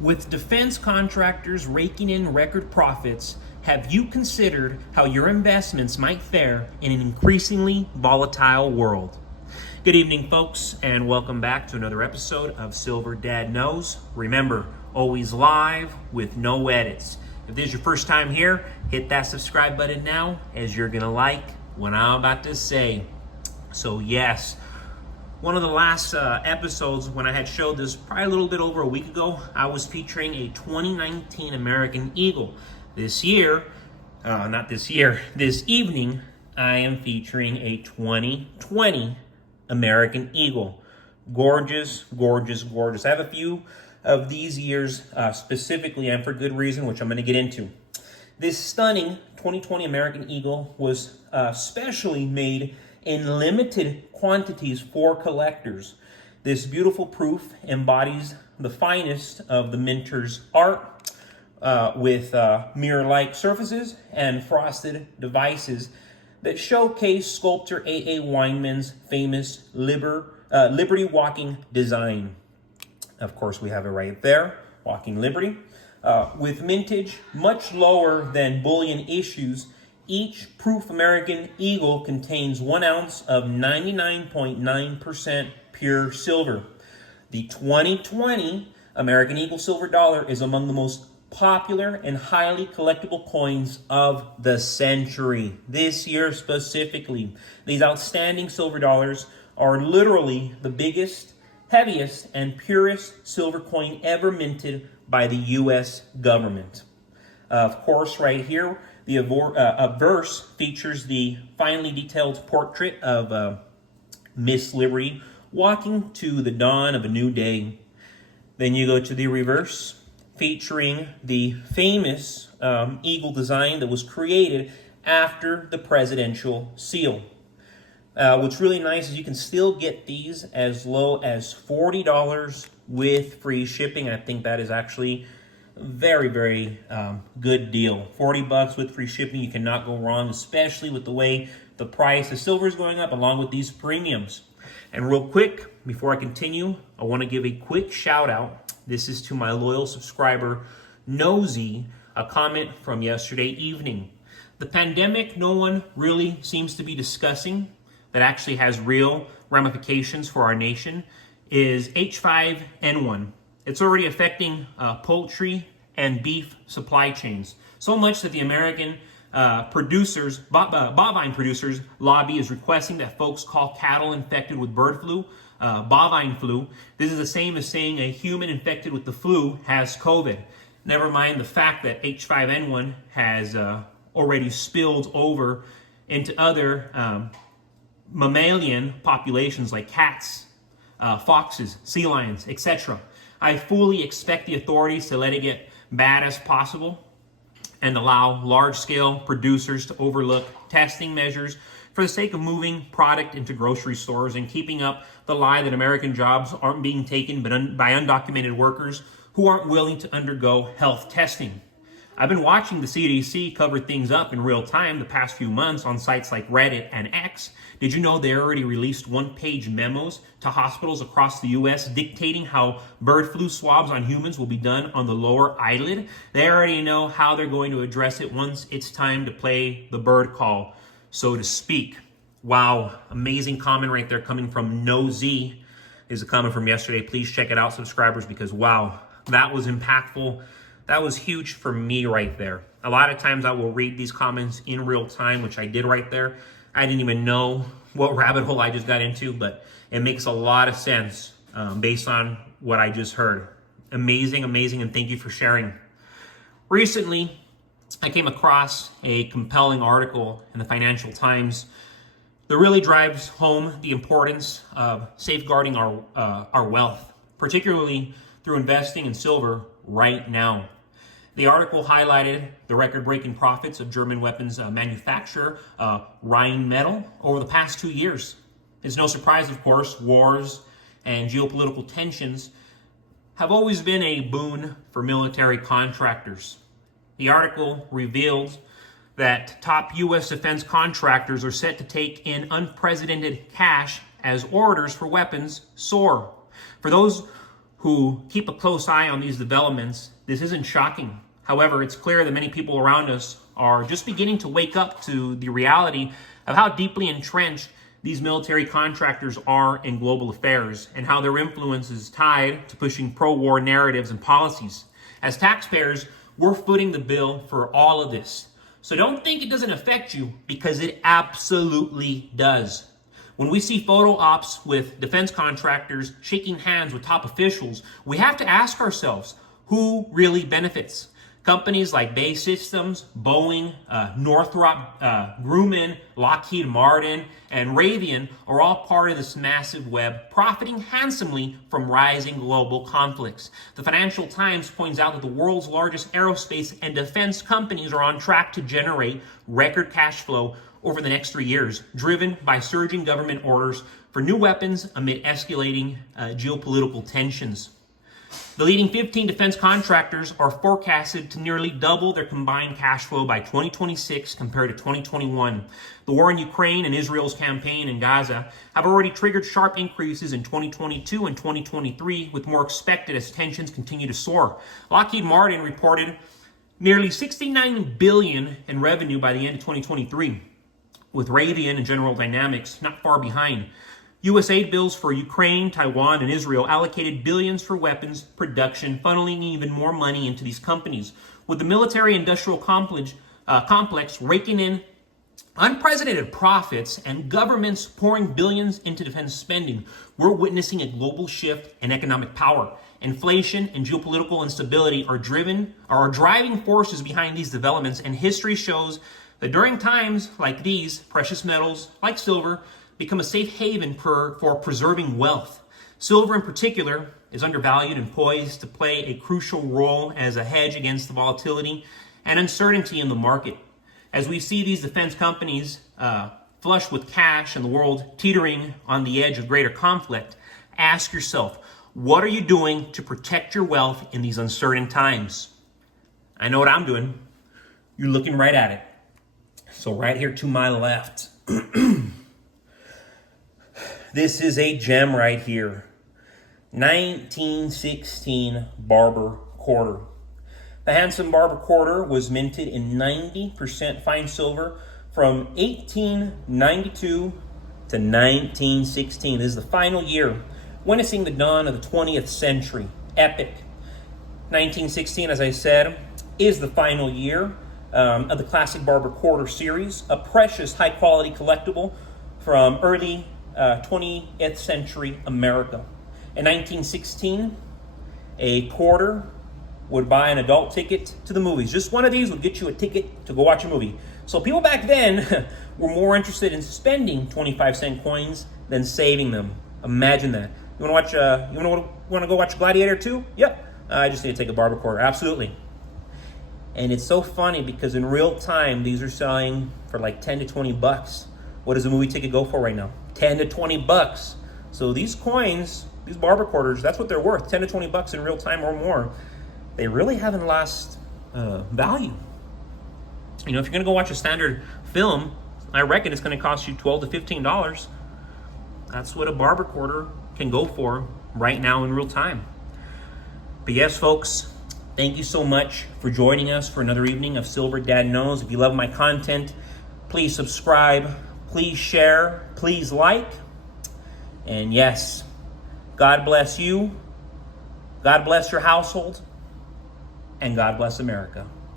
With defense contractors raking in record profits, have you considered how your investments might fare in an increasingly volatile world? Good evening, folks, and welcome back to another episode of Silver Dad Knows. Remember, always live with no edits. If this is your first time here, hit that subscribe button now, as you're going to like what I'm about to say. So yes, one of the last episodes when I had showed this probably a little bit over a week ago, I was featuring a 2019 American Eagle. This evening, I am featuring a 2020 American Eagle. Gorgeous, gorgeous, gorgeous. I have a few of these years specifically, and for good reason, which I'm going to get into. This stunning 2020 American Eagle was specially made in limited quantities for collectors. This beautiful proof embodies the finest of the minter's art with mirror-like surfaces and frosted devices that showcase sculptor A.A. Weinman's famous Liberty walking design. Of course, we have it right there, Walking Liberty. With mintage much lower than bullion issues, each proof American Eagle contains 1 ounce of 99.9% pure silver. The 2020 American Eagle silver dollar is among the most popular and highly collectible coins of the century. This year specifically, these outstanding silver dollars are literally the biggest, heaviest, and purest silver coin ever minted by the U.S. government. Of course, right here, the verse features the finely detailed portrait of Miss Liberty walking to the dawn of a new day. Then you go to the reverse, featuring the famous eagle design that was created after the presidential seal. What's really nice is you can still get these as low as $40 with free shipping. I think that is actually very, very good deal. $40 with free shipping, you cannot go wrong, especially with the way the price of silver is going up along with these premiums. And real quick, before I continue, I want to give a quick shout out. This is to my loyal subscriber, Nosy, a comment from yesterday evening. The pandemic no one really seems to be discussing that actually has real ramifications for our nation is H5N1. It's already affecting poultry and beef supply chains. So much that the American bovine producers lobby is requesting that folks call cattle infected with bird flu, bovine flu. This is the same as saying a human infected with the flu has COVID. Never mind the fact that H5N1 has already spilled over into other mammalian populations like cats, foxes, sea lions, etc. I fully expect the authorities to let it get bad as possible and allow large-scale producers to overlook testing measures for the sake of moving product into grocery stores and keeping up the lie that American jobs aren't being taken by undocumented workers who aren't willing to undergo health testing. I've been watching the CDC cover things up in real time the past few months on sites like Reddit and X. Did you know they already released one-page memos to hospitals across the U.S. dictating how bird flu swabs on humans will be done on the lower eyelid? They already know how they're going to address it once it's time to play the bird call, so to speak. Wow, amazing comment right there coming from Nosy. Is a comment from yesterday. Please check it out, subscribers, because wow, that was impactful. That was huge for me right there. A lot of times I will read these comments in real time, which I did right there. I didn't even know what rabbit hole I just got into, but it makes a lot of sense based on what I just heard. Amazing, amazing, and thank you for sharing. Recently, I came across a compelling article in the Financial Times that really drives home the importance of safeguarding our wealth, particularly through investing in silver right now. The article highlighted the record-breaking profits of German weapons manufacturer Rheinmetall over the past 2 years. It's no surprise, of course, wars and geopolitical tensions have always been a boon for military contractors. The article revealed that top U.S. defense contractors are set to take in unprecedented cash as orders for weapons soar. For those who keep a close eye on these developments, this isn't shocking. However, it's clear that many people around us are just beginning to wake up to the reality of how deeply entrenched these military contractors are in global affairs and how their influence is tied to pushing pro-war narratives and policies. As taxpayers, we're footing the bill for all of this. So don't think it doesn't affect you, because it absolutely does. When we see photo ops with defense contractors shaking hands with top officials, we have to ask ourselves, who really benefits? Companies like BAE Systems, Boeing, Northrop Grumman, Lockheed Martin, and Raytheon are all part of this massive web, profiting handsomely from rising global conflicts. The Financial Times points out that the world's largest aerospace and defense companies are on track to generate record cash flow over the next 3 years, driven by surging government orders for new weapons amid escalating geopolitical tensions. The leading 15 defense contractors are forecasted to nearly double their combined cash flow by 2026 compared to 2021. The war in Ukraine and Israel's campaign in Gaza have already triggered sharp increases in 2022 and 2023, with more expected as tensions continue to soar. Lockheed Martin reported nearly $69 billion in revenue by the end of 2023, with Raytheon and General Dynamics not far behind. U.S. aid bills for Ukraine, Taiwan, and Israel allocated billions for weapons production, funneling even more money into these companies. With the military-industrial complex raking in unprecedented profits and governments pouring billions into defense spending, we're witnessing a global shift in economic power. Inflation and geopolitical instability are driving forces behind these developments, and history shows that during times like these, precious metals like silver become a safe haven for preserving wealth. Silver in particular is undervalued and poised to play a crucial role as a hedge against the volatility and uncertainty in the market. As we see these defense companies flush with cash and the world teetering on the edge of greater conflict, ask yourself, what are you doing to protect your wealth in these uncertain times? I know what I'm doing. You're looking right at it. So right here to my left, this is a gem right here. 1916 Barber quarter. The handsome Barber quarter was minted in 90% fine silver from 1892 to 1916. This is the final year, witnessing the dawn of the 20th century. Epic. 1916, as I said, is the final year of the classic Barber quarter series, a precious high-quality collectible from early 20th century America. In 1916, a quarter would buy an adult ticket to the movies. Just one of these would get you a ticket to go watch a movie. So people back then were more interested in spending 25-cent coins than saving them. Imagine that. You want to go watch Gladiator 2? Yep. I just need to take a Barber quarter. Absolutely. And it's so funny because in real time, these are selling for like 10 to 20 bucks. What does a movie ticket go for right now? 10 to 20 bucks. So these coins, these Barber quarters, that's what they're worth, 10 to 20 bucks in real time or more. They really haven't lost value. You know, if you're going to go watch a standard film, I reckon it's going to cost you $12 to $15. That's what a Barber quarter can go for right now in real time. But yes, folks, thank you so much for joining us for another evening of Silver Dad Knows. If you love my content, please subscribe, please share, please like. And yes, God bless you, God bless your household, and God bless America.